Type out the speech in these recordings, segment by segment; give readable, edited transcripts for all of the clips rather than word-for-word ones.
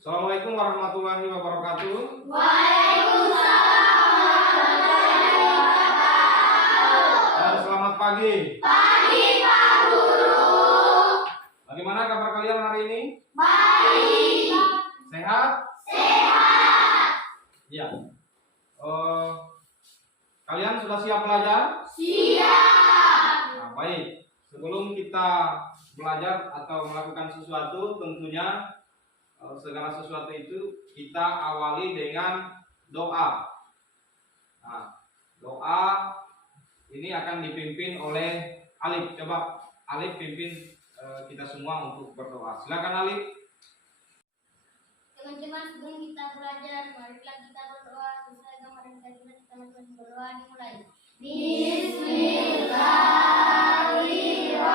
Assalamualaikum warahmatullahi wabarakatuh. Waalaikumsalam warahmatullahi wabarakatuh. Dan selamat pagi. Pagi Pak Guru. Bagaimana kabar kalian hari ini? Baik. Sehat? Sehat. Iya. Kalian sudah siap belajar? Siap. Nah, baik. Sebelum kita belajar atau melakukan sesuatu, tentunya segala sesuatu itu kita awali dengan doa. Nah, doa ini akan dipimpin oleh Alif. Coba Alif pimpin kita semua untuk berdoa. Silakan Alif. Teman-teman, sebelum kita belajar, marilah kita berdoa sesuai agama dan keyakinan kita masing-masing. Berdoa dimulai. Bismillahirrahmanirrahim.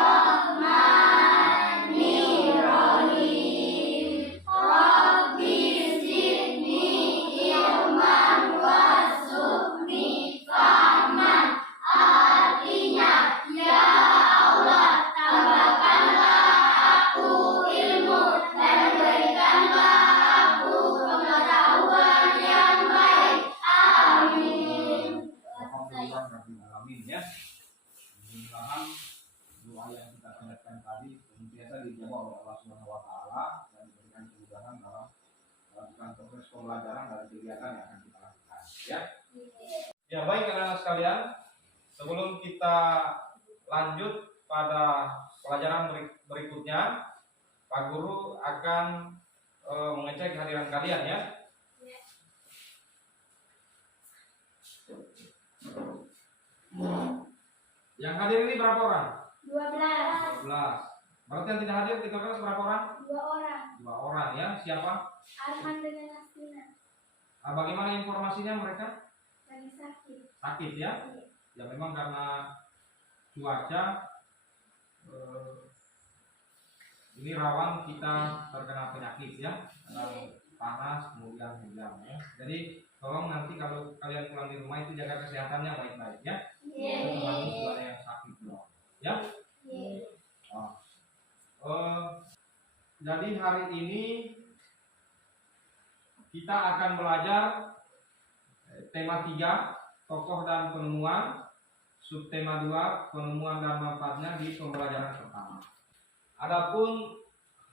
Rabbi zidni ilman warzuqni fahman. Artinya, ya Allah, tambahkanlah aku ilmu dan berikanlah aku pengetahuan yang baik. Amin. Amin ya. Mudah-mudahan doa yang kita panjatkan tadi senantiasa dijawab oleh Allah Subhanahu wa taala dan diberikan kemudahan dalam melakukan proses pembelajaran dan kegiatan yang akan kita lakukan ya. Ya, baik anak-anak sekalian, sebelum kita lanjut pada pelajaran berikutnya, Pak Guru akan mengecek kehadiran kalian ya. Yang hadir ini berapa orang? 12. 12. Berarti yang tidak hadir kita kelas berapa orang? 2 orang. 2 orang ya. Siapa? Arman dengan Astina. Nah, bagaimana informasinya mereka? Lagi sakit. Sakit ya? Ya memang karena cuaca ini rawan kita terkena penyakit ya. Panas kemudian hujan ya. Jadi tolong nanti kalau kalian pulang di rumah itu jaga kesehatannya baik-baik ya. Termasuk saudara yang sakit ya. Jadi hari ini kita akan belajar tema 3, tokoh dan penemuan, subtema 2, penemuan dan manfaatnya di pembelajaran pertama. Adapun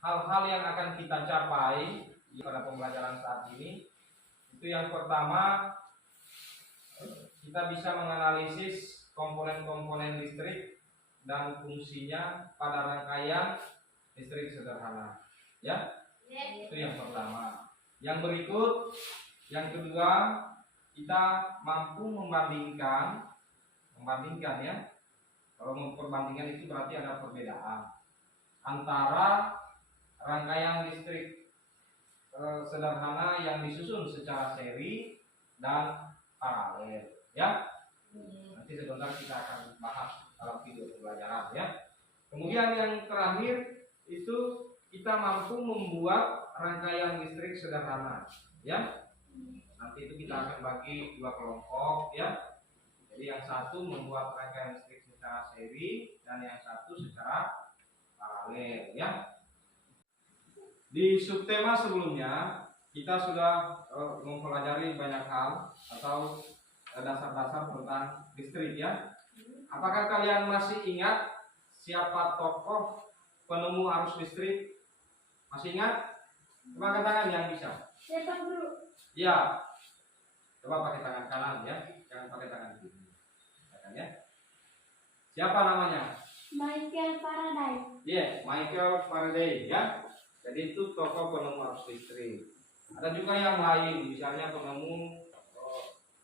hal-hal yang akan kita capai pada pembelajaran saat ini, itu yang pertama, kita bisa menganalisis komponen-komponen listrik dan fungsinya pada rangkaian listrik sederhana ya. Itu yang pertama. Yang berikut, yang kedua, kita mampu membandingkan ya. Kalau memperbandingkan itu berarti ada perbedaan antara rangkaian listrik sederhana yang disusun secara seri dan paralel ya. Nanti sebentar kita akan bahas dalam video pembelajaran ya. Kemudian yang terakhir itu kita mampu membuat rangkaian listrik sederhana ya. Nanti itu kita akan bagi 2 kelompok ya. Jadi yang satu membuat rangkaian listrik secara seri dan yang satu secara paralel ya. Di subtema sebelumnya kita sudah mempelajari banyak hal atau dasar-dasar tentang listrik ya. Apakah kalian masih ingat siapa tokoh penemu arus listrik? Masih ingat? Coba angkat tangan yang bisa. Siapa Guru? Ya. Coba pakai tangan kanan ya, jangan pakai tangan kiri. Ya. Siapa namanya? Michael Faraday. Michael Faraday ya. Jadi itu tokoh penemu arus listrik. Ada juga yang lain, misalnya penemu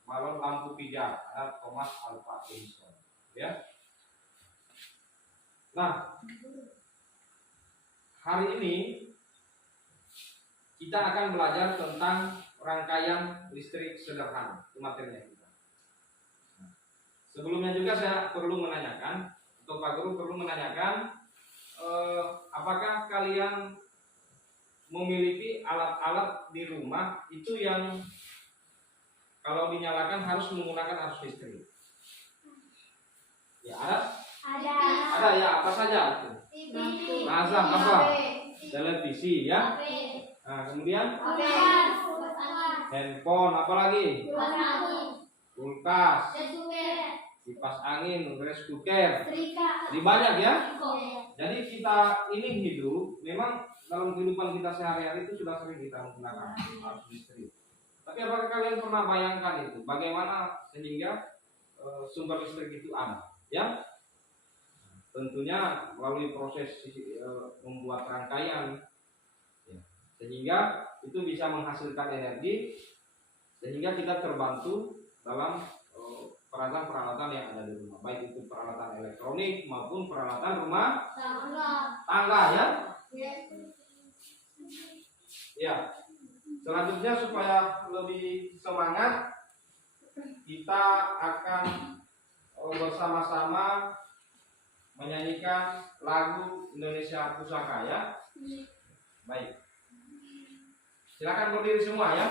balon lampu pijar, ada Thomas Alva Edison ya. Nah, hari ini kita akan belajar tentang rangkaian listrik sederhana, itu materinya kita. Sebelumnya juga saya perlu menanyakan, untuk Pak Guru perlu menanyakan, apakah kalian memiliki alat-alat di rumah itu yang kalau dinyalakan harus menggunakan arus listrik? Ya ada? Ada ya, apa saja? TV. Azam apa? Televisi ya. Nah, kemudian Kulkas. handphone, apalagi Kipas angin. kulkas, Rice cooker. kipas angin, rice cooker. Setrika. Jadi banyak ya. Iya. Jadi kita ini hidup memang dalam kehidupan kita sehari-hari itu sudah sering kita menggunakan arus listrik. Tapi apakah kalian pernah bayangkan itu bagaimana sehingga sumber listrik itu ada? Ya, tentunya melalui proses membuat rangkaian, ya, sehingga itu bisa menghasilkan energi sehingga kita terbantu dalam peralatan-peralatan yang ada di rumah, baik itu peralatan elektronik maupun peralatan rumah tangga ya. Ya, selanjutnya supaya lebih semangat kita akan bersama-sama menyanyikan lagu Indonesia Pusaka ya. Baik. Silakan berdiri semua ya.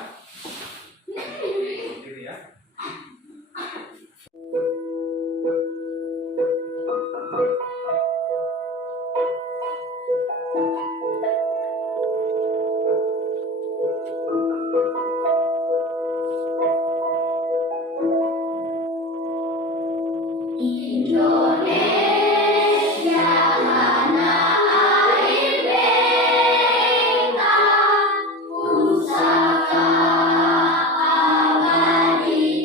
Berdiri ya. Indonesia tanah air beta, pusaka abadi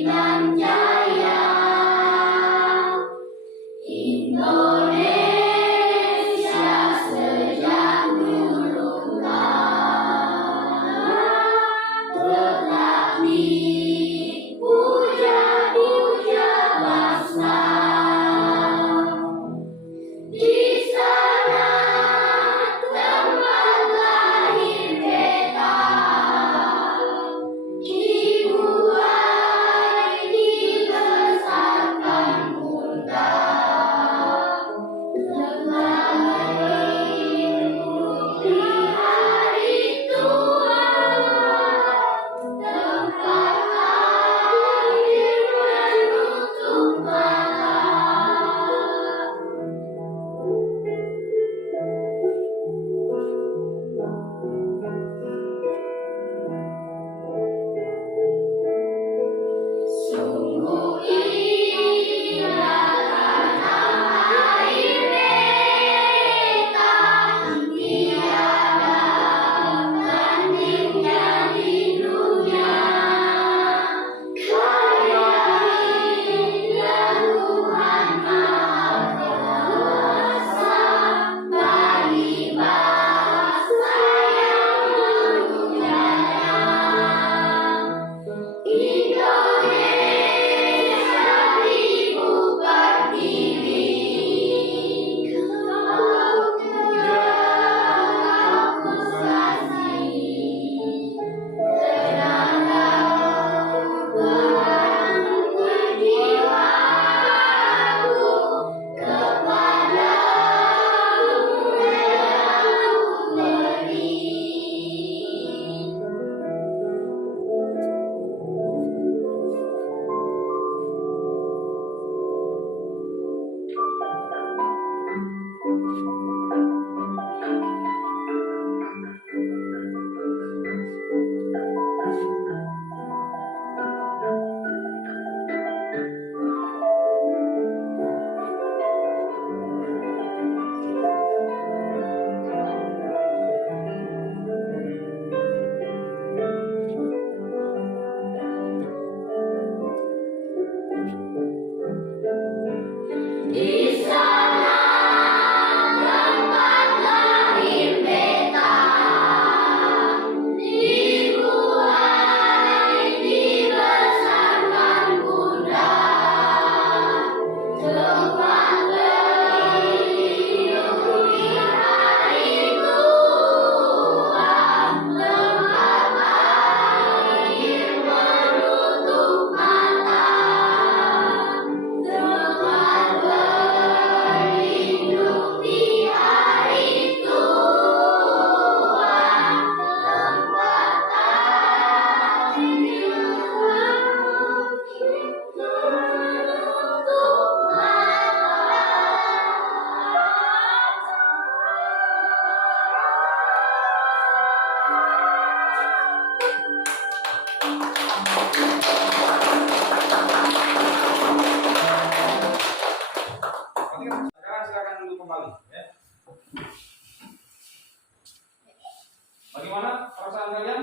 Bagaimana perasaan kalian?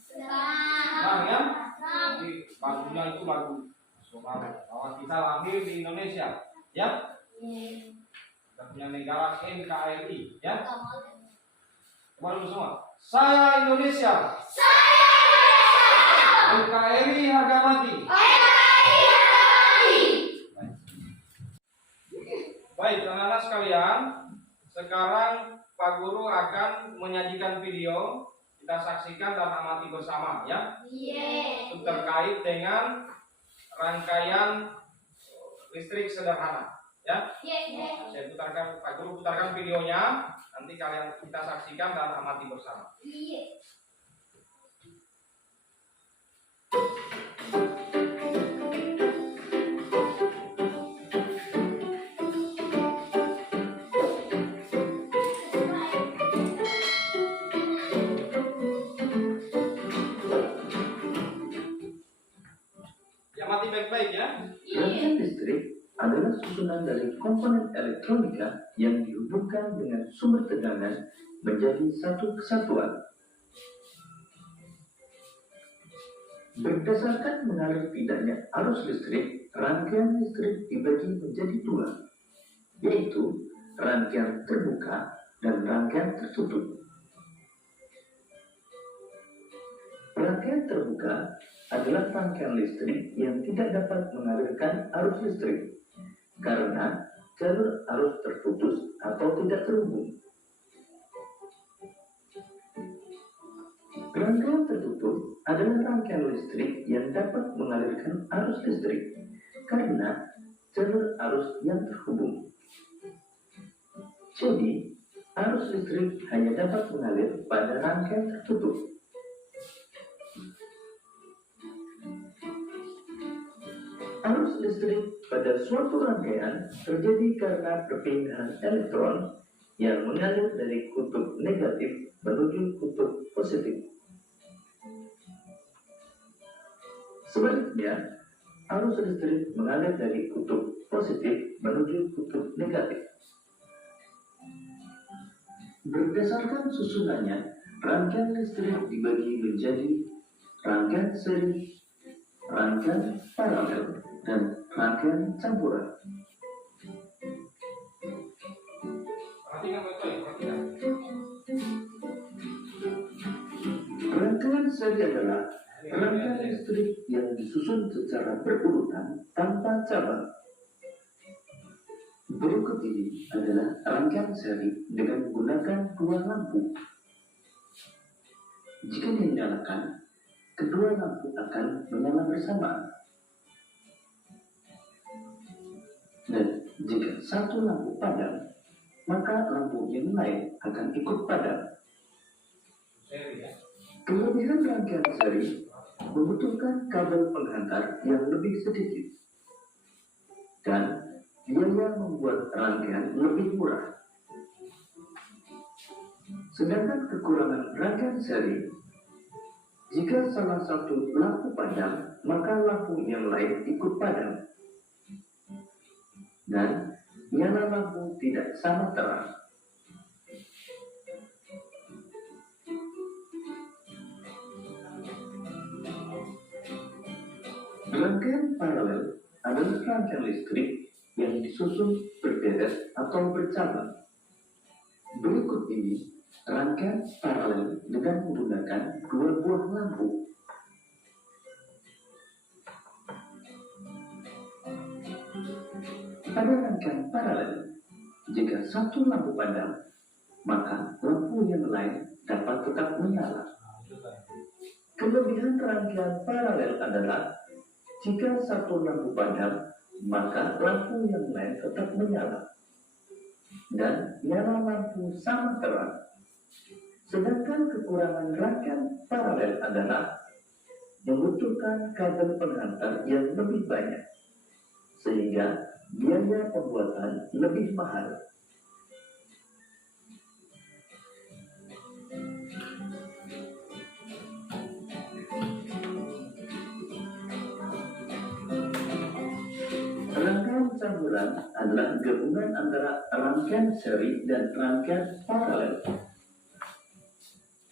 Senang ya? Jadi lagunya itu lagu nasional bahwa kita lahir di Indonesia, ya? Kita punya negara NKRI, ya? Coba dulu semua. Saya Indonesia. NKRI harga mati. Baik, anak-anak sekalian, sekarang Pak Guru akan menyajikan video. Kita saksikan dan amati bersama, ya. Itu terkait dengan rangkaian listrik sederhana, ya. Saya putarkan, Pak Guru putarkan videonya. Nanti kita saksikan dan amati bersama. Amati baik-baik ya. Rangkaian listrik adalah susunan dari komponen elektronika yang dihubungkan dengan sumber tegangan menjadi satu kesatuan. Berdasarkan mengalir tidaknya arus listrik, rangkaian listrik dibagi menjadi dua, yaitu rangkaian terbuka dan rangkaian tertutup. Rangkaian terbuka adalah rangkaian listrik yang tidak dapat mengalirkan arus listrik karena jalur arus terputus atau tidak terhubung. Rangkaian tertutup adalah rangkaian listrik yang dapat mengalirkan arus listrik karena jalur arus yang terhubung. Jadi, arus listrik hanya dapat mengalir pada rangkaian tertutup. Arus listrik pada suatu rangkaian terjadi karena perpindahan elektron yang mengalir dari kutub negatif menuju kutub positif. Sebaliknya, arus listrik mengalir dari kutub positif menuju kutub negatif. Berdasarkan susunannya, rangkaian listrik dibagi menjadi rangkaian seri, rangkaian paralel, dan rangkaian campuran. Perhatikan baik-baik, perhatikan. Rangkaian seri adalah rangkaian listrik yang disusun secara berurutan tanpa cabang. Berikut ini adalah rangkaian seri dengan menggunakan dua lampu. Jika dinyalakan, kedua lampu akan menyala bersamaan. Dan jika satu lampu padam, maka lampu yang lain akan ikut padam. Seri ya. Kelebihan rangkaian seri membutuhkan kabel penghantar yang lebih sedikit dan biaya membuat rangkaian lebih murah. Sedangkan kekurangan rangkaian seri, jika salah satu lampu padam, maka lampu yang lain ikut padam. Dan nyala lampu tidak sama terang. Rangkaian paralel adalah rangkaian listrik yang disusun berderet atau bercabang. Berikut ini rangkaian paralel dengan menggunakan dua buah lampu. Pada rangkaian paralel, jika satu lampu padam, maka lampu yang lain dapat tetap menyala. Kelebihan rangkaian paralel adalah jika satu lampu padam, maka lampu yang lain tetap menyala dan nyala lampu sama terang. Sedangkan kekurangan rangkaian paralel adalah membutuhkan kabel penghantar yang lebih banyak, sehingga biaya pembuatan lebih mahal. Rangkaian campuran adalah gabungan antara rangkaian seri dan rangkaian paralel.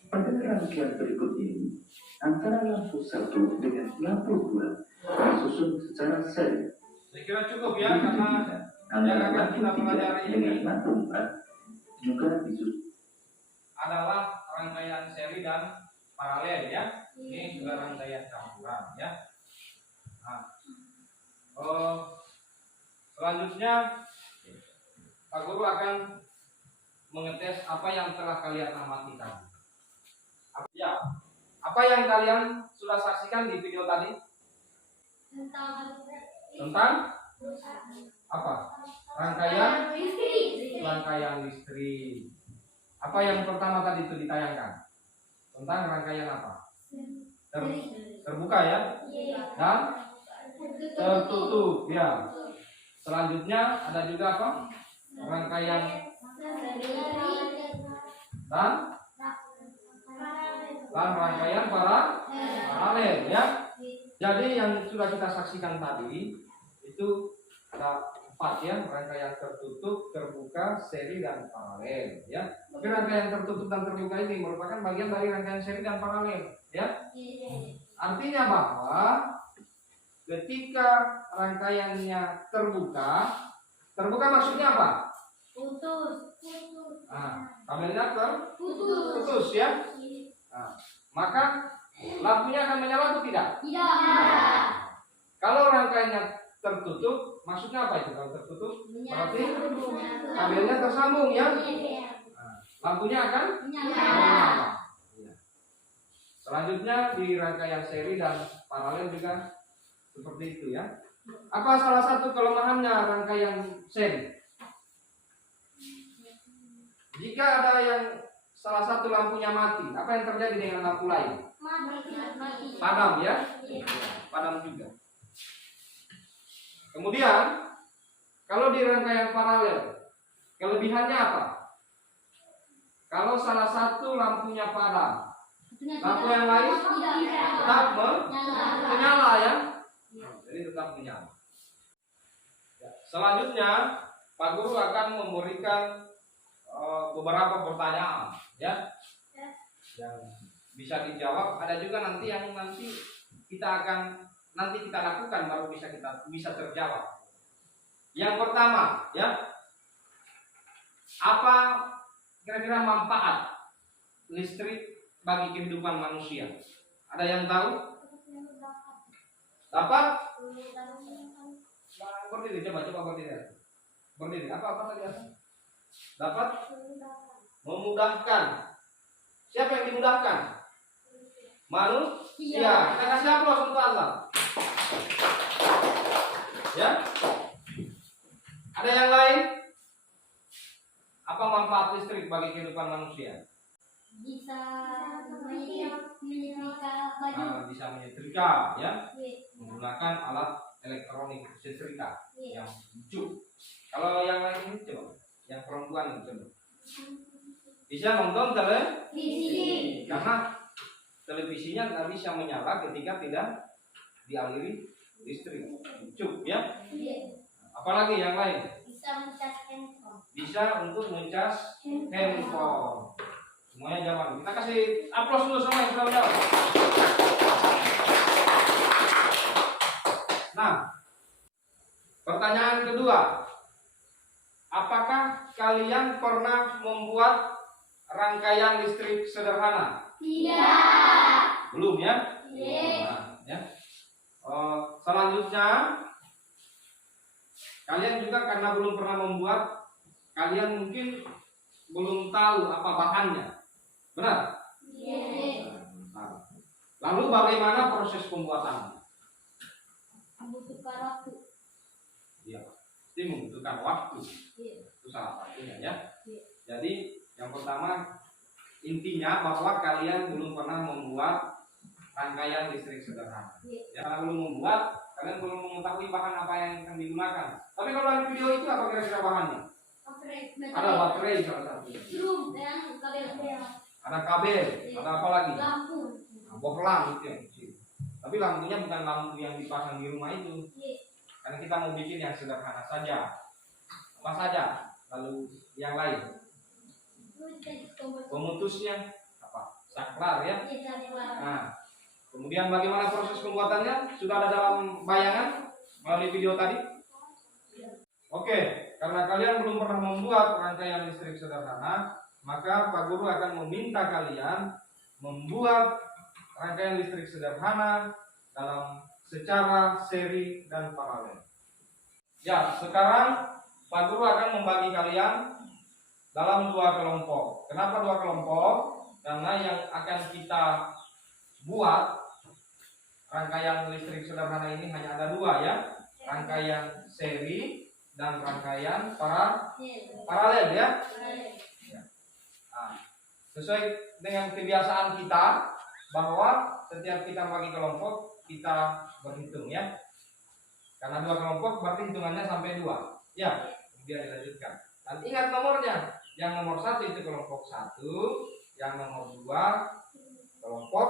Pada rangkaian berikut ini, antara lampu 1 dengan lampu 2 disusun secara seri. Saya kira cukup ya, karena Antara yang akan lampu kita 3 pelajari dengan ini lampu 4 juga disusun. adalah rangkaian seri dan paralel ya. Ini juga rangkaian campuran ya. Nah, selanjutnya Pak Guru akan mengetes apa yang telah kalian amati tadi. Ya, apa yang kalian sudah saksikan di video tadi tentang apa? Rangkaian listrik. Apa yang pertama tadi itu ditayangkan? Tentang rangkaian apa? Terbuka ya, dan tertutup ya. Selanjutnya ada juga apa? Rangkaian dan rangkaian paralel ya. Jadi yang sudah kita saksikan tadi itu ada 4 ya, rangkaian tertutup, terbuka, seri dan paralel ya. Tapi rangkaian tertutup dan terbuka ini merupakan bagian dari rangkaian seri dan paralel ya. Artinya bahwa ketika rangkaiannya terbuka maksudnya apa? Putus. Kabelnya terputus ya. Nah, maka lampunya akan menyala atau tidak? Tidak. Kalau rangkaiannya tertutup, maksudnya apa itu? Kalau tertutup, berarti kabelnya tersambung ya. Nah, lampunya akan menyala. Ya. Selanjutnya di rangkaian seri dan paralel juga seperti itu ya. Apa salah satu kelemahannya rangkaian seri? Jika ada yang salah satu lampunya mati, apa yang terjadi dengan lampu lain? Padam ya? Padam juga. Kemudian, kalau di rangkaian paralel, kelebihannya apa? Kalau salah satu lampunya padam, lampu yang lain tetap menyala ya? Jadi tetap menyala. Ya. Selanjutnya, Pak Guru akan memberikan beberapa pertanyaan ya yang bisa dijawab. Ada juga nanti yang kita lakukan baru bisa terjawab. Yang pertama ya, apa kira-kira manfaat listrik bagi kehidupan manusia? Ada yang tahu? Dapat? Berdiri, coba berdiri. Apa tadi? Dapat memudahkan. Siapa yang dimudahkan? Manusia. Kita kasih aplaus untuk Allah. Ya. Ada yang lain? Apa manfaat listrik bagi kehidupan manusia? Bisa menyetrika baju. Bisa menyetrika ya. Menggunakan alat elektronik setrika yang lucu. Kalau yang lain ini coba. Yang perempuan itu bisa nonton televisi karena televisinya nggak bisa menyala ketika tidak dialiri listrik, cukup ya. Apalagi yang lain? Bisa mencas handphone. Bisa untuk mencas handphone. Semuanya jawab. Kita kasih aplaus dulu semua yang sudah jawab. Nah, pertanyaan kedua. Apakah kalian pernah membuat rangkaian listrik sederhana? Tidak. Belum ya? Nah, ya. Selanjutnya, kalian juga karena belum pernah membuat, kalian mungkin belum tahu apa bahannya. Benar? Nah, lalu bagaimana proses pembuatannya? Membutuhkan waktu. Iya. Pasti membutuhkan waktu. Itu salah satunya ya. Jadi yang pertama intinya bahwa kalian belum pernah membuat rangkaian listrik sederhana. Ya, karena belum membuat, kalian belum mengetahui bahan apa yang akan digunakan. Tapi kalau dari video itu apa kira-kira bahannya? Ada baterai salah satunya. Ada kabel, ada apa lagi? Lampu. Nah, bohlam itu yang kecil. Tapi lampunya bukan lampu yang dipasang di rumah itu. Karena kita mau bikin yang sederhana saja. Apa saja? Lalu yang lain. Pemutusnya apa? saklar ya. Iya, saklar. Nah, kemudian bagaimana proses pembuatannya? Sudah ada dalam bayangan melalui video tadi? Oke, karena kalian belum pernah membuat rangkaian listrik sederhana, maka Pak Guru akan meminta kalian membuat rangkaian listrik sederhana dalam secara seri dan paralel. Ya, sekarang Pak Guru akan membagi kalian dalam 2 kelompok. Kenapa 2 kelompok? Karena yang akan kita buat rangkaian listrik sederhana ini hanya ada 2 ya, rangkaian seri dan rangkaian paralel ya. Nah, sesuai dengan kebiasaan kita bahwa setiap kita bagi kelompok kita berhitung ya. Karena 2 kelompok berarti hitungannya sampai 2. Ya, kemudian dilanjutkan. Dan ingat nomornya. Yang nomor 1 itu kelompok 1, yang nomor 2 kelompok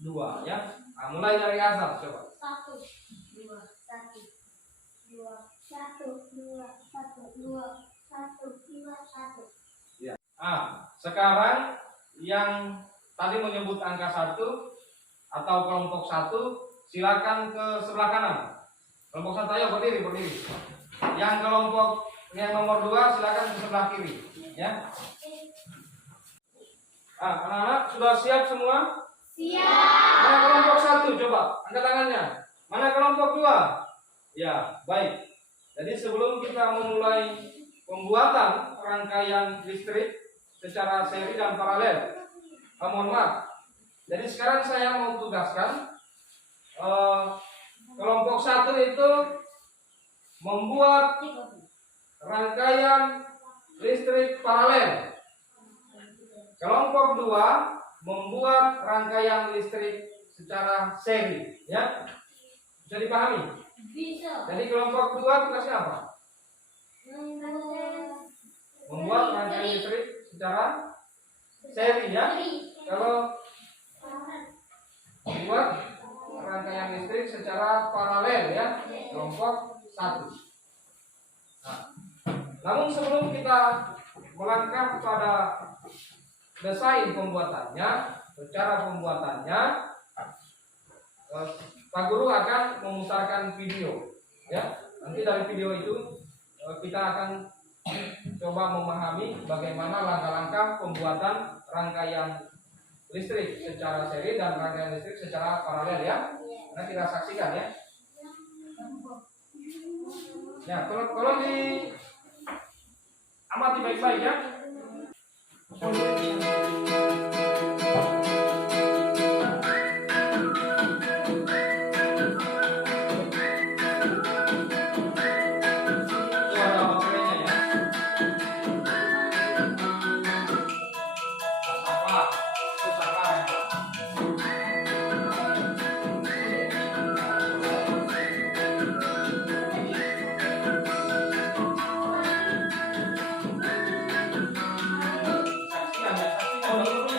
2 ya. Nah, mulai dari azab coba. 1 2 1 2 1 2 1 2 1 2 1. Ya. Sekarang yang tadi menyebut angka 1 atau kelompok 1 silakan ke sebelah kanan. Kelompok 1 ayo berdiri. Yang kelompok yang nomor 2 silakan ke sebelah kiri ya. Anak-anak sudah siap semua? Siap. Mana kelompok 1 coba angkat tangannya. Mana kelompok 2? Ya, baik. Jadi sebelum kita memulai pembuatan rangkaian listrik secara seri dan paralel, mohon maaf. Jadi sekarang saya mau tugaskan kelompok 1 itu membuat rangkaian listrik paralel. Kelompok 2 membuat rangkaian listrik secara seri, ya. Bisa dipahami? Bisa. Jadi kelompok 2 tugasnya apa? Membuat rangkaian listrik secara seri, ya. Kalau membuat rangkaian listrik secara paralel, ya. Kelompok 1. Nah, namun sebelum kita melangkah pada desain pembuatannya, cara pembuatannya, Pak Guru akan memutarkan video, ya. Nanti dari video itu kita akan coba memahami bagaimana langkah-langkah pembuatan rangkaian listrik secara seri dan rangkaian listrik secara paralel, ya. Nanti kita saksikan, ya. Ya, kalau di amati baik-baik, ya. Saksikan, ya. Saksikan.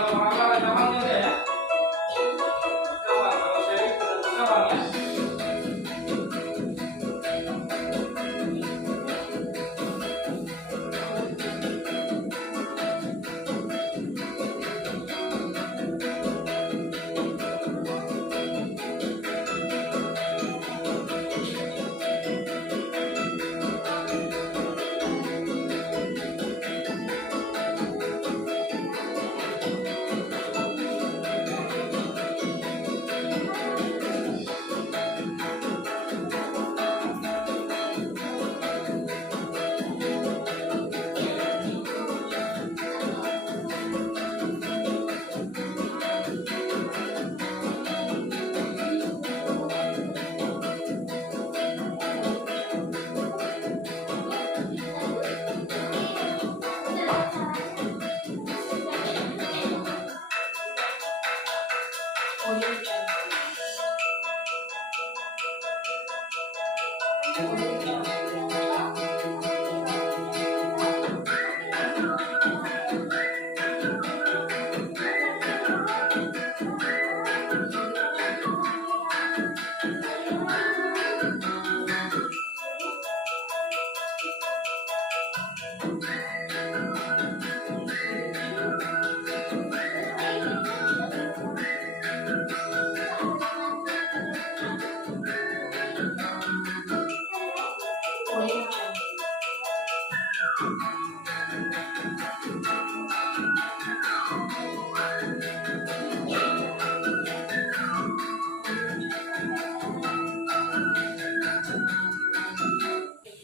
kalau meraba ada cabangnya deh ya. Coba kalau seri ada cabangnya.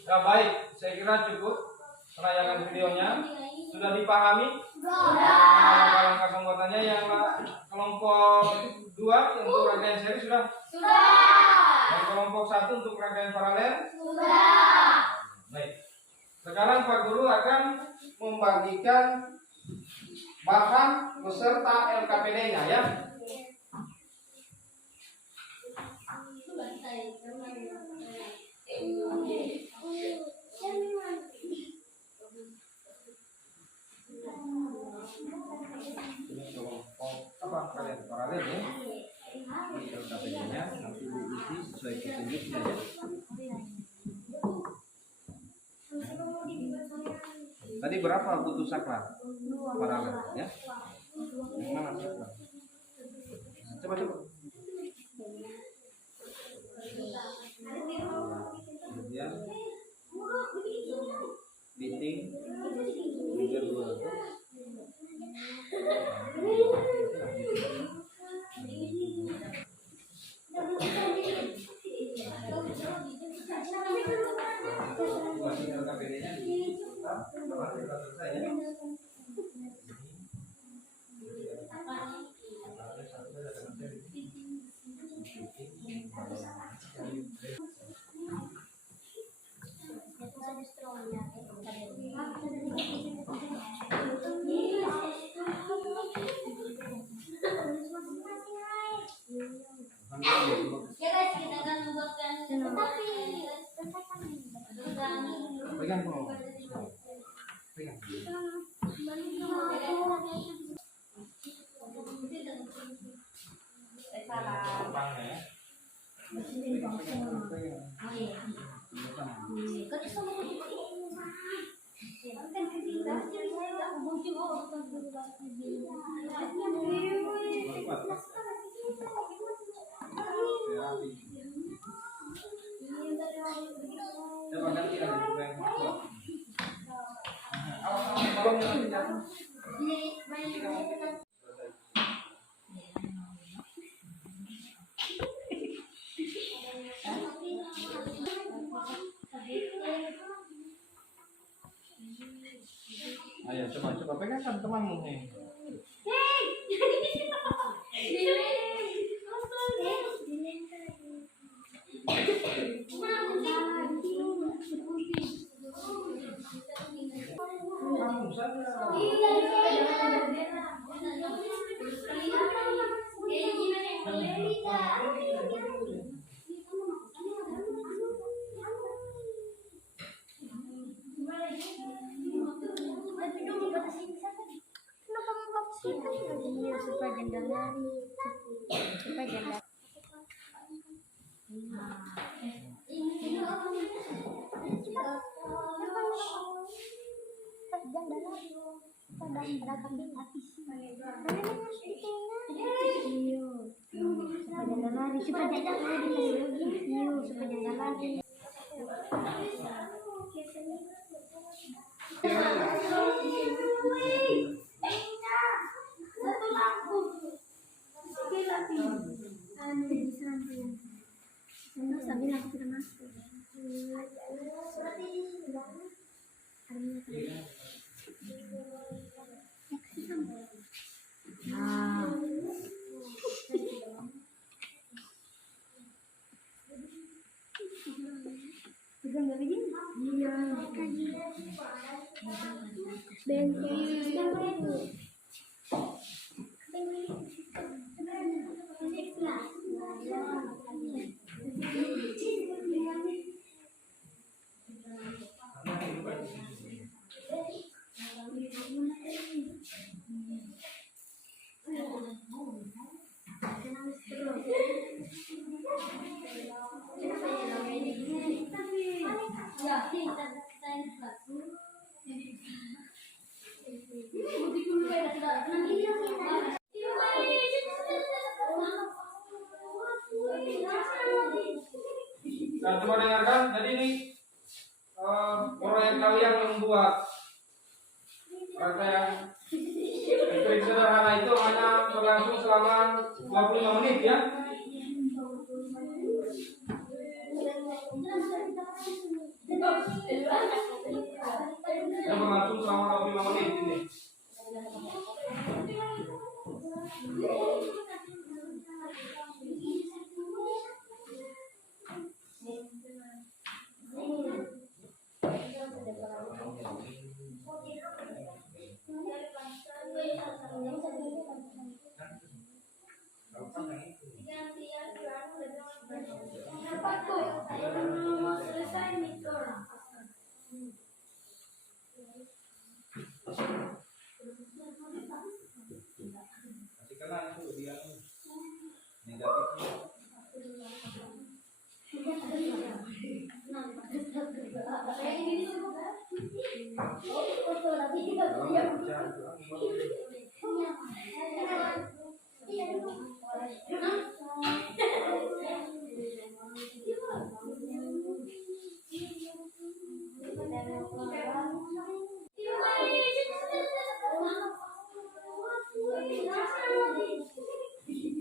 Ya baik, saya kira cukup penayangan videonya. Sudah dipahami? Langkah pembuatannya yang kelompok 2 untuk rangkaian seri sudah? Dan kelompok 1 untuk rangkaian paralel? Baik. Sekarang Pak Guru akan membagikan bahan beserta LKPD-nya ya. Apa kalian paralel ya? Ini LKPD-nya nanti diisi sesuai petunjuknya ya. Tadi berapa butuh saklar? Paralel ya. Yang mana saklar? Coba. Kemudian binting trigger 200. LKPD-nya selesai ya. Ya guys, kita akan membuatkan Pegang dulu. Pegang. Lapangnya ya. Coba ganti lagi yang kuat. Ayo coba pegangkan temanmu nih. Kamu saja. Iya, supaya janda lari. Supaya janda. Ada kambing mati sih. Iya. Supaya janda lari. Supaya janda lari. Iya, supaya janda lari. Sambil aku tidak masuk. Nah, coba dengarkan. Jadi ini proyek kalian membuat rangkaian listrik sederhana itu hanya berlangsung selama 25 menit ya. Yang berlangsung selama 25 menit ini.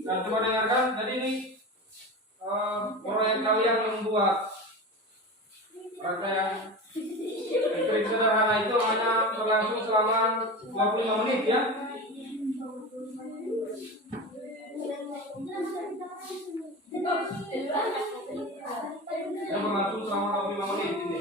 Nah, coba dengarkan. Jadi ini proyek kalian membuat rangkaian listrik sederhana itu hanya berlangsung selama 25 menit ya. Yang berlangsung selama 25 menit ini.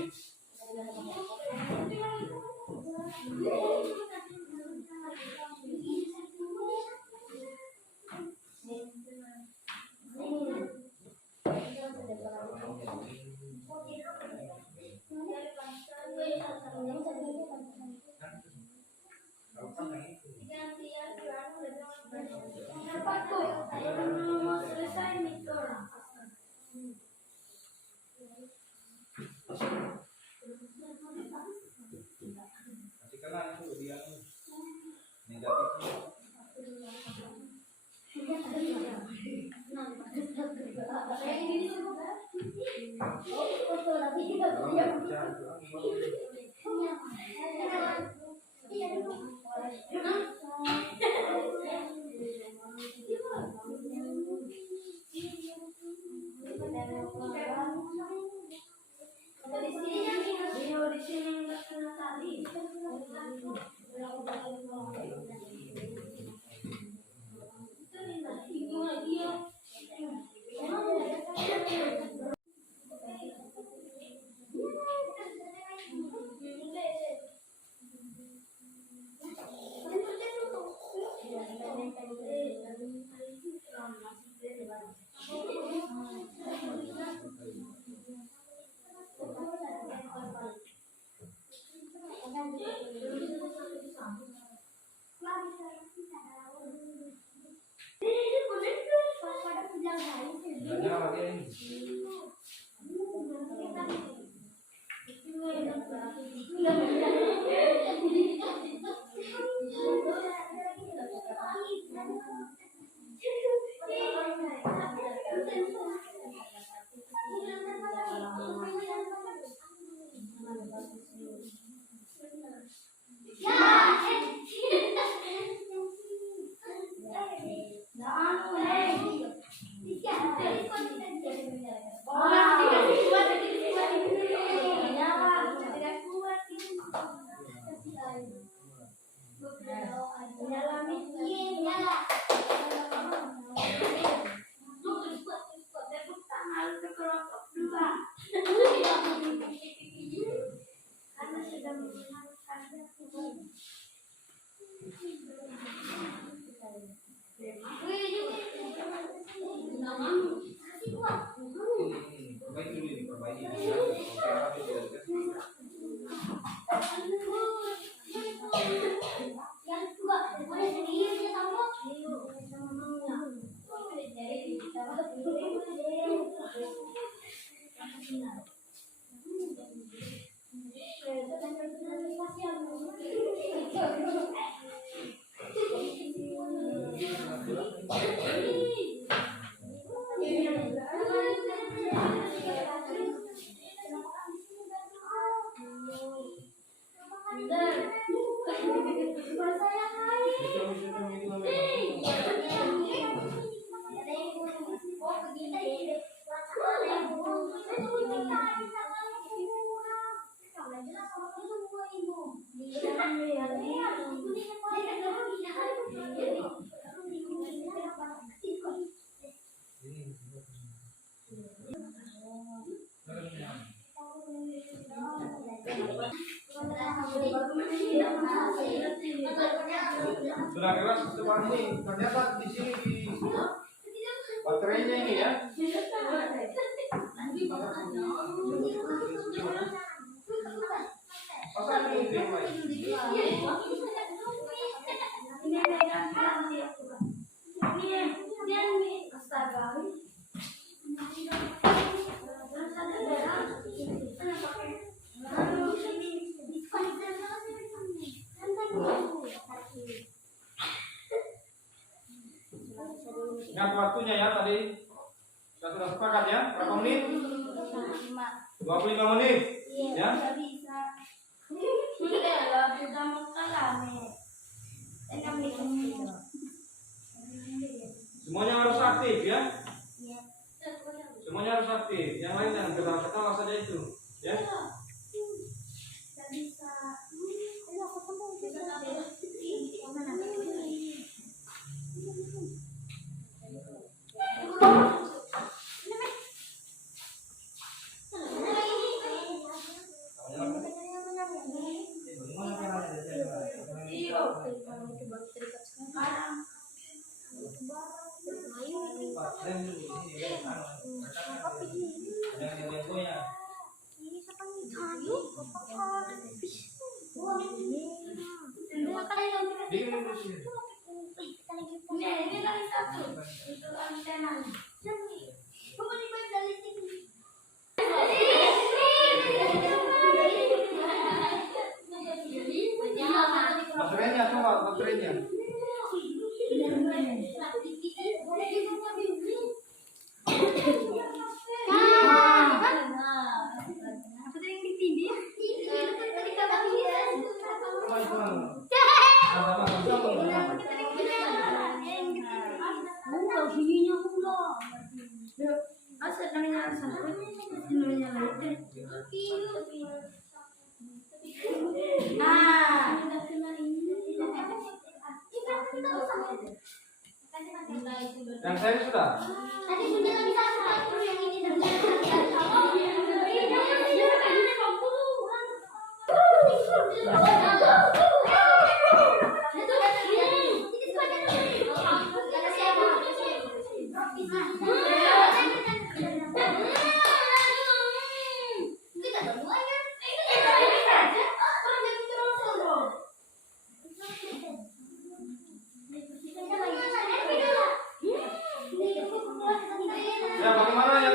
lagi. Perbaiki dulu ini, perbaiki. Sudah keras setelah ini, ternyata di sini di baterainya ini ya. Pasang ini yang lain. Ingat waktunya ya tadi. Kita sudah sepakat ya. Berapa menit? 25 menit. Ya. Semuanya harus aktif ya. Semuanya harus aktif. Yang lain yang ketawa saja itu. Ya. Baterainya coba, baterainya. Yang saya sudah. Tadi sudah lagi satu yang ini Ya, bagaimana yang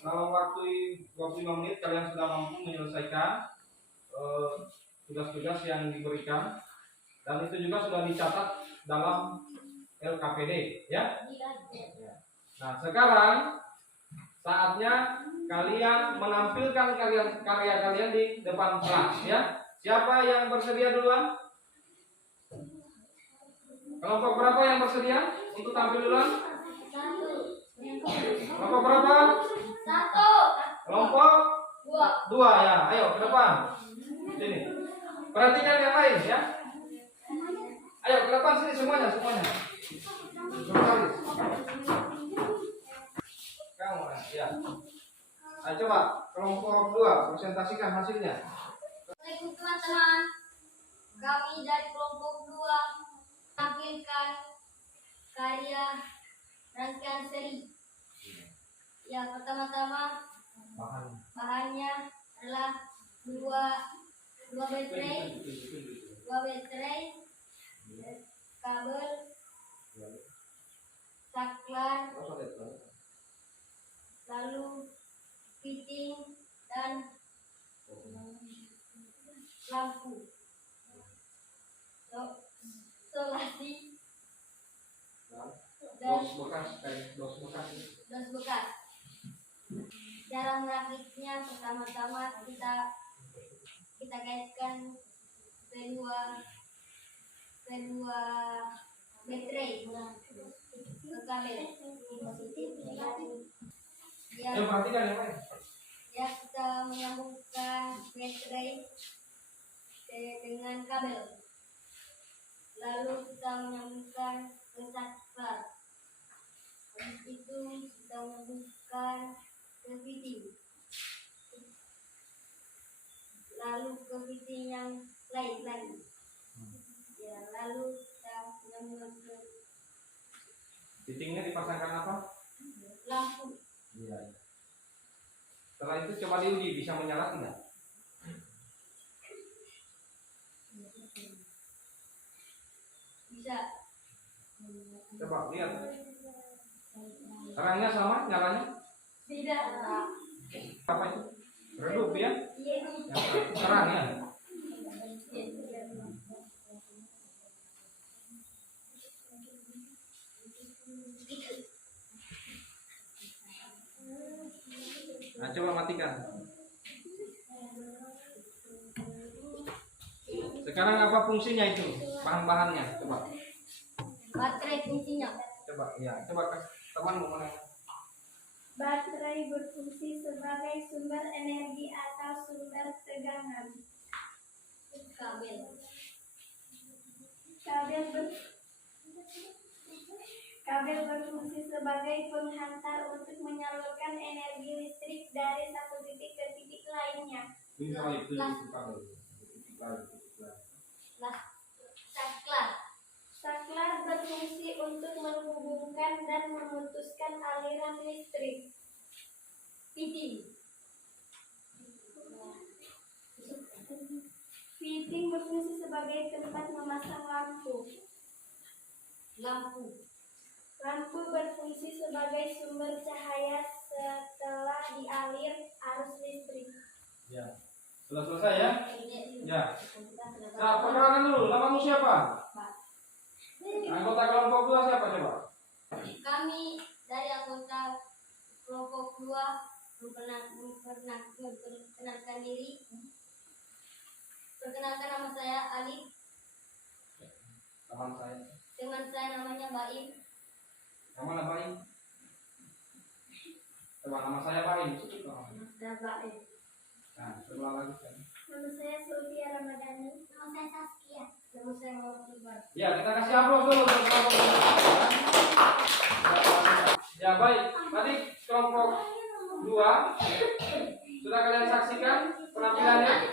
dalam waktu 25 menit kalian sudah mampu menyelesaikan tugas-tugas yang diberikan, dan itu juga sudah dicatat dalam LKPD ya. Nah, sekarang saatnya kalian menampilkan karya kalian di depan kelas ya. Siapa yang bersedia duluan? Kelompok berapa yang bersedia untuk tampil duluan? Kelompok berapa? Satu. Kelompok Dua. dua ya. Ayo ke depan. Sini. Perhatikan yang lain ya. Ayo ke depan sini semuanya. Berbaris. Kamu ya. Ayo coba kelompok dua presentasikan hasilnya. Assalamualaikum teman-teman. Kami dari kelompok 2 tampilkan karya rangkaian seri. Ya, pertama-tama bahannya adalah dua baterai, kabel, saklar, lalu fitting dan lampu. Solasi dan dos bekas. Cara merakitnya, pertama-tama kita kaitkan kedua baterai ke kabel positif negatif. Perhatikan yang lain. Ya, kita menyambungkan baterai dengan kabel. Lalu kita menyambungkan ke saklar. Habis itu kita menyambungkan ke fitting. Lalu ke fitting yang lain lagi. Ya, lalu kita menyambungkan ke Fittingnya dipasangkan apa? lampu. Iya. Setelah itu coba diuji bisa menyala tidak? Bisa. Coba lihat. Terangnya sama nyalanya? Tidak. Apa itu? Redup ya? Iya. Yang terang ya? Nah, coba matikan. Sekarang apa fungsinya itu? Bahan-bahannya, coba. Baterai fungsinya. Coba, ya, coba temanmu mana? Baterai berfungsi sebagai sumber energi atau sumber tegangan. Kabel. Kabel berfungsi sebagai penghantar untuk menyalurkan energi listrik dari satu titik ke titik lainnya. Saklar. Saklar berfungsi untuk menghubungkan dan memutuskan aliran listrik. Fitting. Fitting berfungsi sebagai tempat memasang lampu. Lampu. Lampu berfungsi sebagai sumber cahaya setelah dialir arus listrik. Ya. Sudah selesai ya? Ya. Nah, perkenalan dulu. Namamu siapa? Anggota kelompok 2 siapa coba? Kami dari anggota kelompok 2 memperkenalkan diri. Perkenalkan, nama saya Ali. Teman saya namanya Baim. Yang mana Baim? Coba nama saya Baim. Dan Baim. Nah, sebelah lagi kan. Nama saya Sulfia Ramadhani. Nama saya Saskia. Nama saya Muhammad. Ya, kita kasih aplaus dulu untuk kelompok 2. Ya, baik. Tadi kelompok 2 sudah kalian saksikan penampilannya?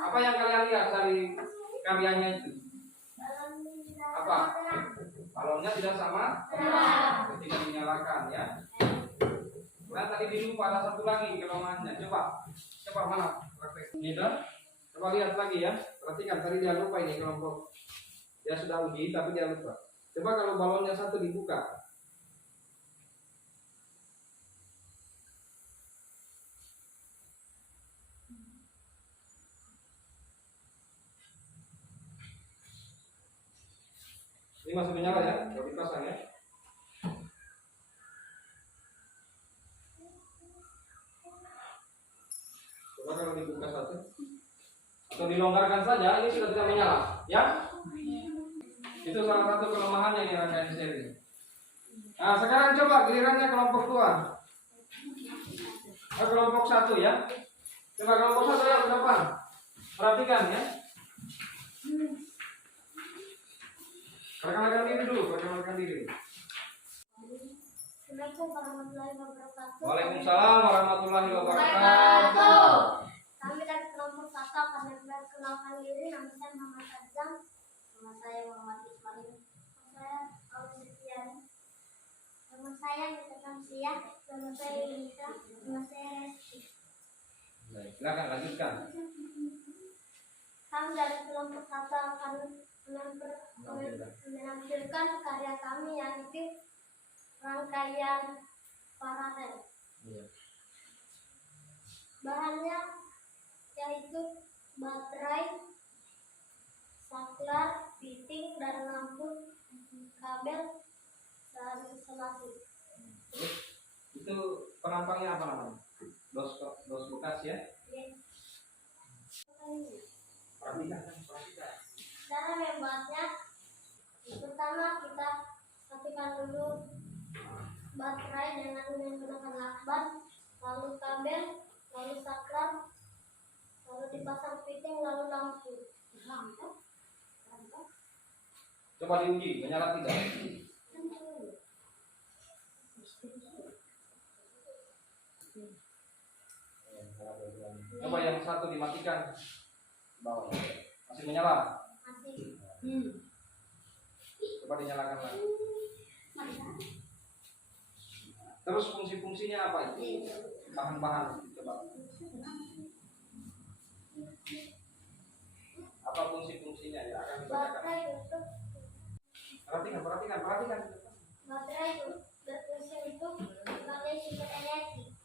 Apa yang kalian lihat dari karyanya itu? Apa? Balonnya tidak sama ketika dinyalakan ya. Kemudian tadi di lupa ada satu lagi kelemahannya. Coba mana praktek? Ini dah. Coba lihat lagi ya. Perhatikan tadi dia lupa ini kelompok. Dia sudah uji tapi dia lupa. Coba kalau balonnya satu dibuka. Ini masih menyala ya, kalau dipasang ya. Coba kalau dibuka satu atau dilonggarkan saja, ini sudah tidak menyala, ya? Itu salah satu kelemahannya di rangkaian seri. Nah, sekarang coba gilirannya kelompok 2. Kelompok 1 ya. Coba kelompok 1 yang ke depan. Perhatikan ya. Perkenalkan diri dulu, perkenalkan diri. Assalamualaikum warahmatullahi wabarakatuh. Waalaikumsalam warahmatullahi wabarakatuh. Kami dari kelompok 1 akan memperkenalkan diri. Nama saya Muhammad Azam. Nama saya Muhammad Ismail. Nama saya Auli Setiani. Nama saya Nita Kamsiah. Nama saya Yunita. Nama saya Resti. Baik, silakan lanjutkan. Kami dari kelompok 1 akan menampilkan karya kami yaitu rangkaian paralel. Bahannya yaitu baterai, saklar, fitting, dan lampu, kabel, dan selasih. Itu penampangnya apa namanya? Dos bekas ya. Perhatikan. Cara membuatnya, pertama kita matikan dulu baterai dengan menggunakan lakban, lalu kabel, lalu saklar, lalu dipasang fitting, lalu lampu. Coba diuji, menyala tidak? Coba yang satu dimatikan. Bawah. Masih menyala? Masih. Coba dinyalakan lagi. Terus fungsi-fungsinya apa itu? Bahan-bahan. Coba. Apa fungsi-fungsinya ya akan dibacakan? Baterai untuk Perhatikan. baterai berfungsi untuk sebagai sumber energi.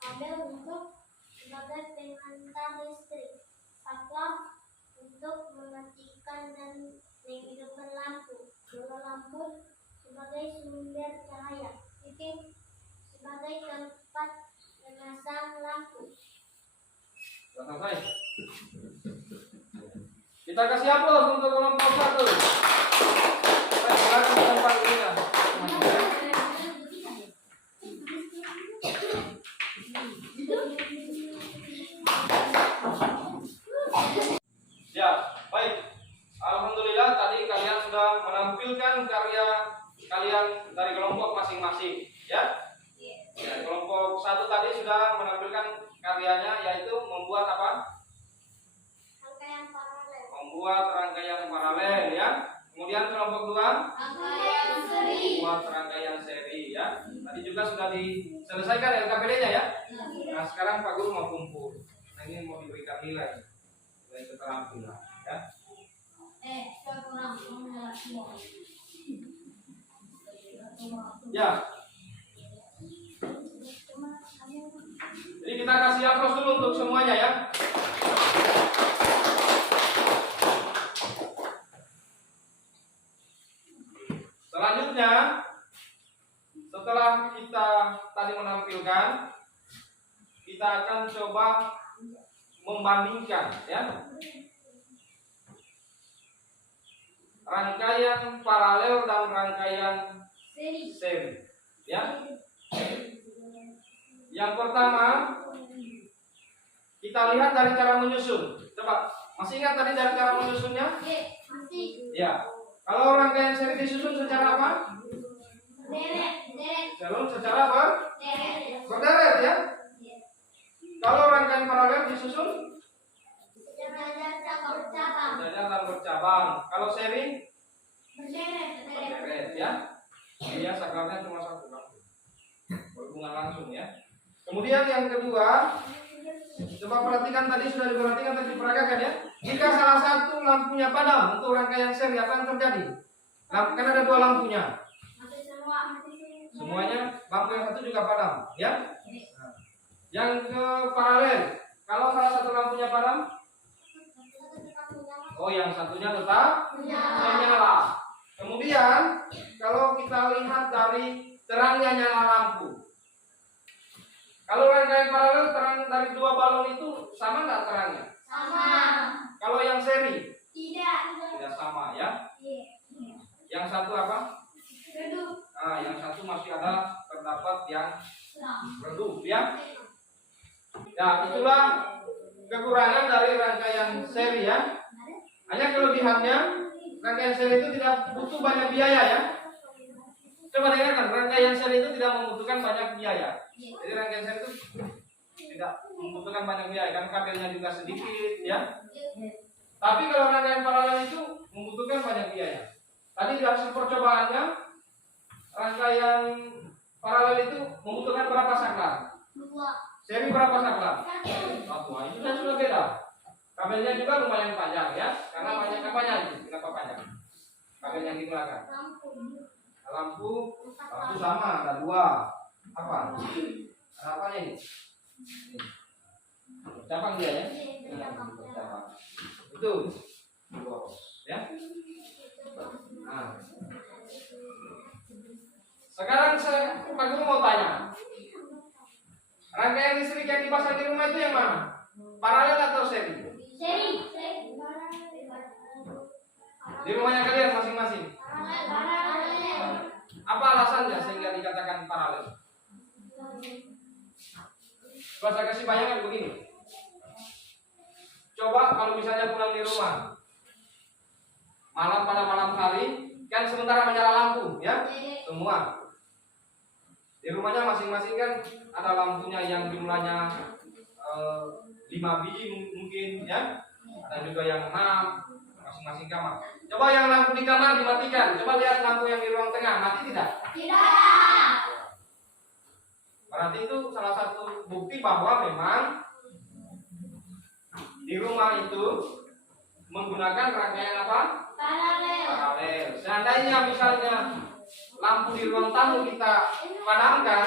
Kabel untuk sebagai pengantar listrik. Saklar untuk mematikan dan menghidupkan lampu. Bola lampu sebagai sumber cahaya. Fitting sebagai tempat memasang lampu. Sudah selesai. Kita kasih aplaus untuk kelompok 1. Silakan ke tempat dirinya. Ya, baik. Alhamdulillah tadi kalian sudah menampilkan karya kalian dari kelompok masing-masing, ya. Kelompok 1 tadi sudah menampilkan karyanya yaitu membuat apa? Rangkaian paralel. Membuat rangkaian paralel ya. Kemudian kelompok 2 Rangkaian seri. membuat rangkaian seri ya. Tadi juga sudah diselesaikan LKPD-nya ya. Nah, sekarang Pak Guru mau kumpul. Nah, ini mau diberikan nilai keterampilan ya. Ya. Jadi kita kasih aplaus dulu untuk semuanya ya. Selanjutnya, setelah kita tadi menampilkan, kita akan coba membandingkan ya. Rangkaian paralel dan rangkaian seri ya. Yang pertama kita lihat dari cara menyusun. Coba, masih ingat tadi dari cara menyusunnya? Masih. Ya. Kalau rangkaian seri disusun secara apa? Deret. Secara apa? Deret. Berderet ya. Kalau rangkaian paralel disusun Sejajar bercabang. sejajar dan bercabang. Kalau seri Berderet. berderet ya. Iya, saklarnya cuma satu langsung. Berhubungan langsung ya. Kemudian yang kedua, coba perhatikan tadi sudah diperhatikan tadi diperagakan ya. Jika salah satu lampunya padam untuk rangkaian seri apa yang terjadi? Kan ada 2 lampunya. Semuanya lampu yang satu juga padam ya. Nah, yang ke paralel, kalau salah satu lampunya padam, Oh, yang satunya tetap menyala. Kemudian kalau kita lihat dari terangnya nyala lampu, kalau rangkaian paralel terang dari dua balon itu sama nggak terangnya? Sama. Kalau yang seri Tidak. tidak sama ya. Iya. Yang satu apa? Redup. Nah, yang satu masih ada terdapat yang redup ya. Ya, itulah kekurangan dari rangkaian seri ya. Hanya kelebihannya, rangkaian seri itu tidak butuh banyak biaya ya. Coba dengarkan, rangkaian seri itu tidak membutuhkan banyak biaya. Jadi rangkaian seri itu tidak membutuhkan banyak biaya, kan kabelnya juga sedikit ya. Tapi kalau rangkaian paralel itu membutuhkan banyak biaya. Tadi di hasil percobaannya, rangkaian paralel itu membutuhkan berapa saklar? 2. Seri berapa saklar? 1. Itu kan sudah beda. Kabelnya juga lumayan panjang ya, karena banyak apanya itu? Kenapa panjang? Kabel yang digunakan. Lampu sama, ada 2. Apa? Ada apanya ini? Cabang dia ya? Cabang. Itu 2 ya. Nah. Sekarang Pak Guru mau tanya, rangkaian listrik yang dipasang di rumah itu yang mana? Paralel atau seri? Seri. Di rumahnya kalian masing-masing. Apa alasannya sehingga dikatakan paralel? Coba saya kasih bayangan begini. Coba kalau misalnya pulang di rumah, pada malam hari, kan sementara menyala lampu, ya, semua. Di rumahnya masing-masing kan ada lampunya yang jumlahnya 5 biji mungkin, ya. Ada juga yang 6, masing-masing kamar. Coba yang lampu di kamar dimatikan. Coba lihat lampu yang di ruang tengah, mati tidak? Tidak. Berarti itu salah satu bukti bahwa memang di rumah itu menggunakan rangkaian apa? Paralel. Seandainya misalnya lampu di ruang tamu kita padamkan,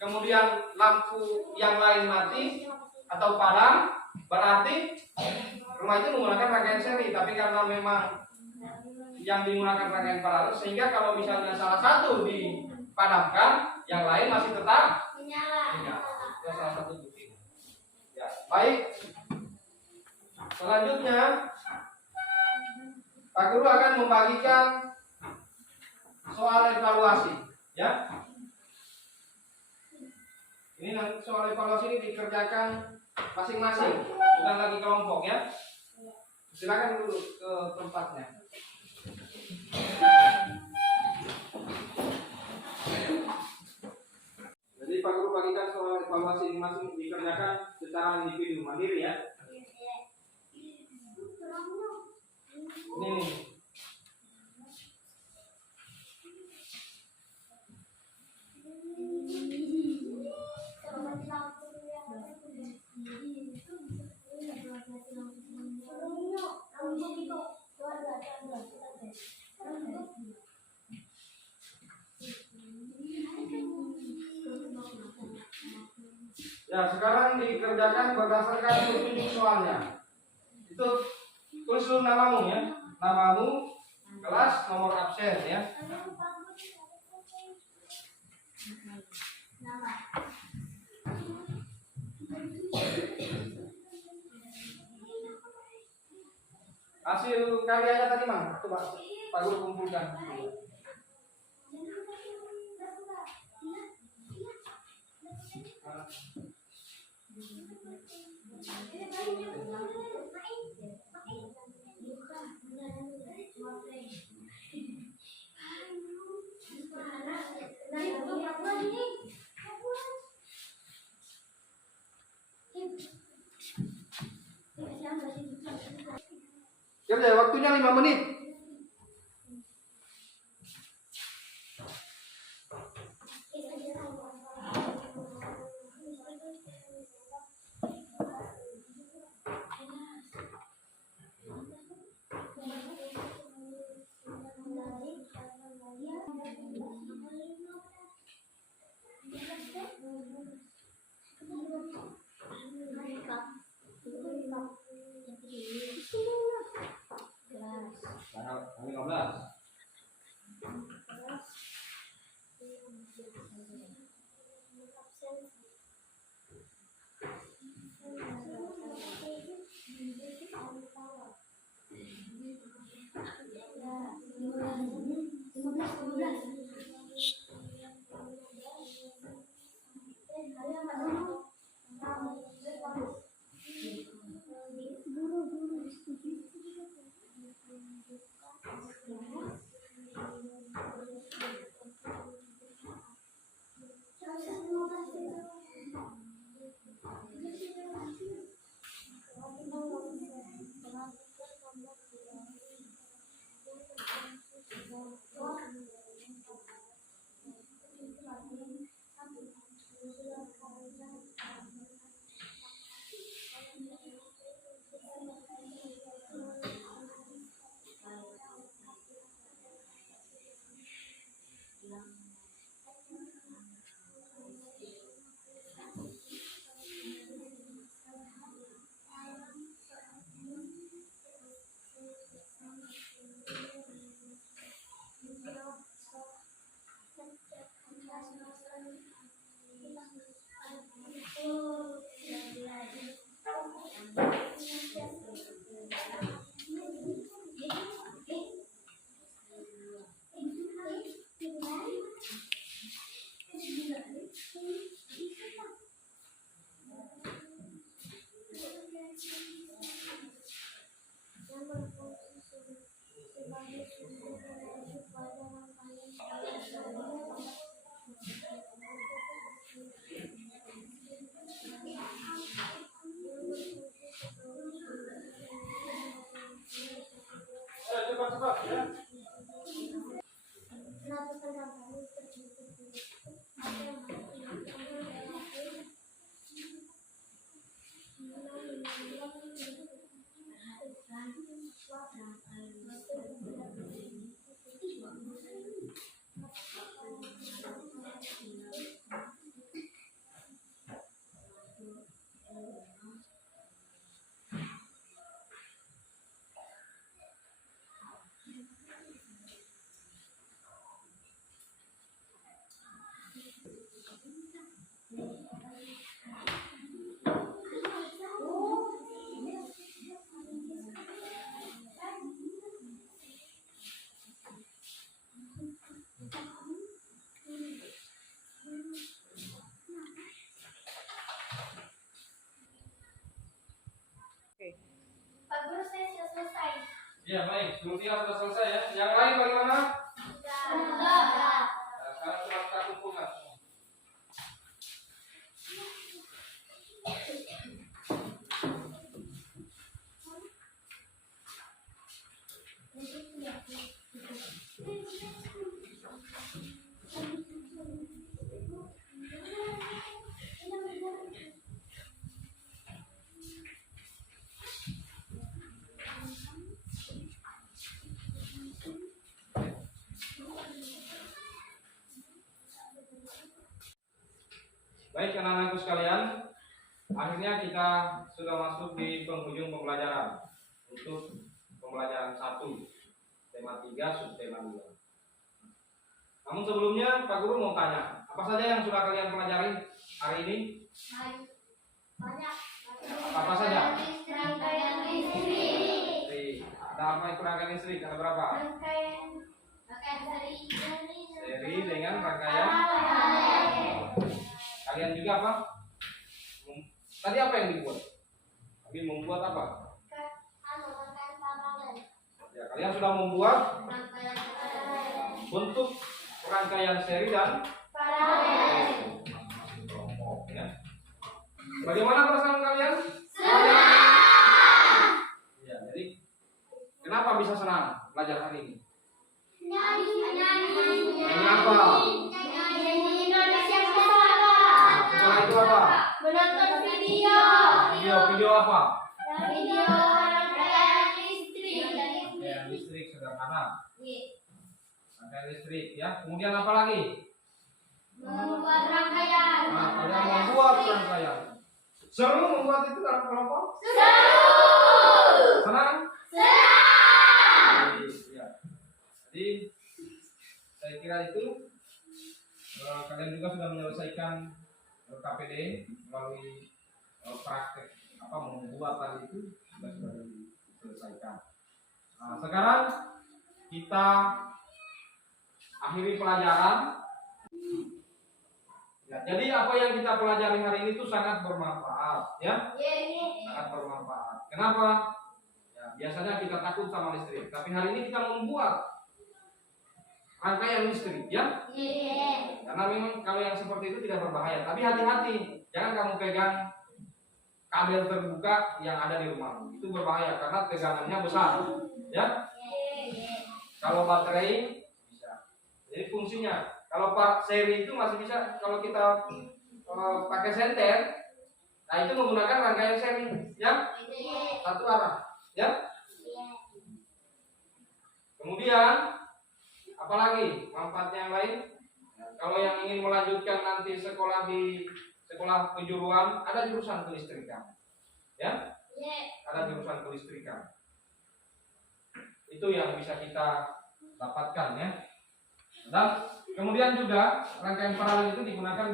kemudian lampu yang lain mati atau padam, berarti rumah itu menggunakan rangkaian seri. Tapi karena memang yang digunakan rangkaian paralel, sehingga kalau misalnya salah satu dipadamkan, yang lain masih tetap menyala. Itu salah satu bukti. Ya, baik. Selanjutnya, Pak Guru akan membagikan soal evaluasi, ya. Ini nanti soal evaluasi ini dikerjakan masing-masing, bukan lagi kelompok, ya. Silakan dulu ke tempatnya. Jadi Pak Guru bagikan soal evaluasi ini masing dikerjakan secara individu mandiri, ya. Ini. Ya, sekarang dikerjakan berdasarkan petunjuk soalnya. Itu tulis dulu namamu, ya. Namamu, kelas, nomor absen, ya. Hasil karyanya tadi mana? Coba Pak Guru kumpulkan. Ya, waktunya 5 menit. Tanggal 15. Cepat ya. Pak Guru, saya sudah selesai. Ya baik, Sylvia sudah selesai ya. Yang lain bagaimana? Sudah. Nah, sekarang coba kita kumpulkan. Baik anak-anakku sekalian, akhirnya kita sudah masuk di penghujung pembelajaran untuk pembelajaran 1, tema 3, subtema 2. Namun sebelumnya Pak Guru mau tanya, apa saja yang sudah kalian pelajari hari ini? Banyak. Apa saja? Rangkaian listrik. Ada apa itu rangkaian listrik? Ada berapa? Rangkaian Seri dengan rangkaian. Kalian juga apa? Tadi apa yang dibuat? Tapi membuat apa? Ya, kalian sudah membuat bentuk rangkaian seri dan masing-masing kelompok ya. Bagaimana perasaan kalian? Senang. Ya, jadi kenapa bisa senang belajar hari ini? Nyanyi apa? Setelah itu apa? Menonton video. Video apa? Video rangkaian listrik. Rangkaian listrik sederhana. Rangkaian listrik ya. Kemudian apa lagi? Membuat rangkaian. Nah, kalian membuat rangkaian. Seru membuat itu dalam kelompok? Seru. Senang? Senang. Ya. Jadi saya kira itu kalian juga sudah menyelesaikan KPD melalui praktek membuat tadi itu sudah diselesaikan. Nah, sekarang kita akhiri pelajaran. Ya, jadi apa yang kita pelajari hari ini itu sangat bermanfaat, ya? Sangat bermanfaat. Kenapa? Ya, biasanya kita takut sama listrik, tapi hari ini kita membuat rangkaian listrik, ya? Karena memang kalau yang seperti itu tidak berbahaya, tapi hati-hati, jangan kamu pegang kabel terbuka yang ada di rumahmu. Itu berbahaya karena tegangannya besar, ya? Kalau baterai bisa. Jadi fungsinya, kalau seri itu masih bisa kalau kita pakai senter, nah itu menggunakan rangkaian seri, ya? Satu arah, ya? Kemudian apalagi manfaatnya yang lain? Kalau yang ingin melanjutkan nanti sekolah di sekolah kejuruan, ada jurusan kelistrikan, ya? Ada jurusan kelistrikan. Itu yang bisa kita dapatkan, ya. Dan kemudian juga rangkaian paralel itu digunakan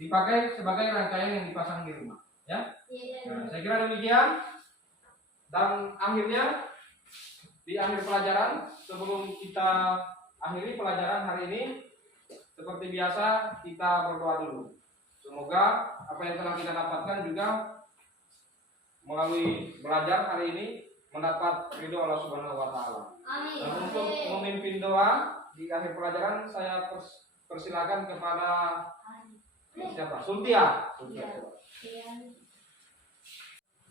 dipakai sebagai rangkaian yang dipasang di rumah, ya. Nah, saya kira demikian. Dan akhirnya di akhir pelajaran, sebelum kita akhiri pelajaran hari ini, seperti biasa kita berdoa dulu. Semoga apa yang telah kita dapatkan juga melalui belajar hari ini mendapat ridho Allah Subhanahu wa taala. Dan untuk memimpin doa di akhir pelajaran saya persilakan kepada siapa? Sultia.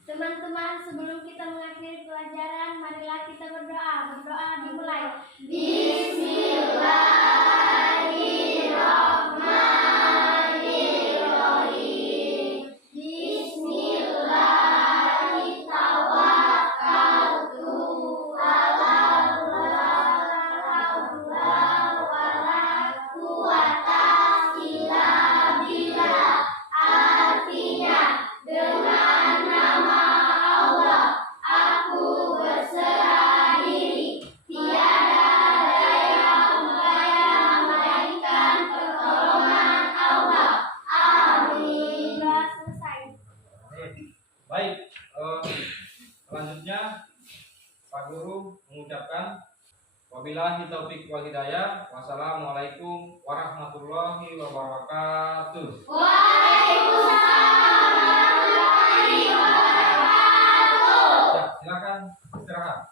Teman-teman, sebelum kita mengakhiri pelajaran, marilah kita berdoa. Berdoa dimulai. Bismillahirrahmanirrahim. Bismillahirrahmanirrahim. Artinya, dengan nama Allah aku berserah diri, tiada daya upaya melainkan pertolongan Allah. Amin. Sudah selesai. Baik, selanjutnya Pak Guru mengucapkan wabillahi taufik wal hidayah. Wassalamualaikum warahmatullahi wabarakatuh. Waalaikumsalam warahmatullahi wabarakatuh. Ya, silakan istirahat.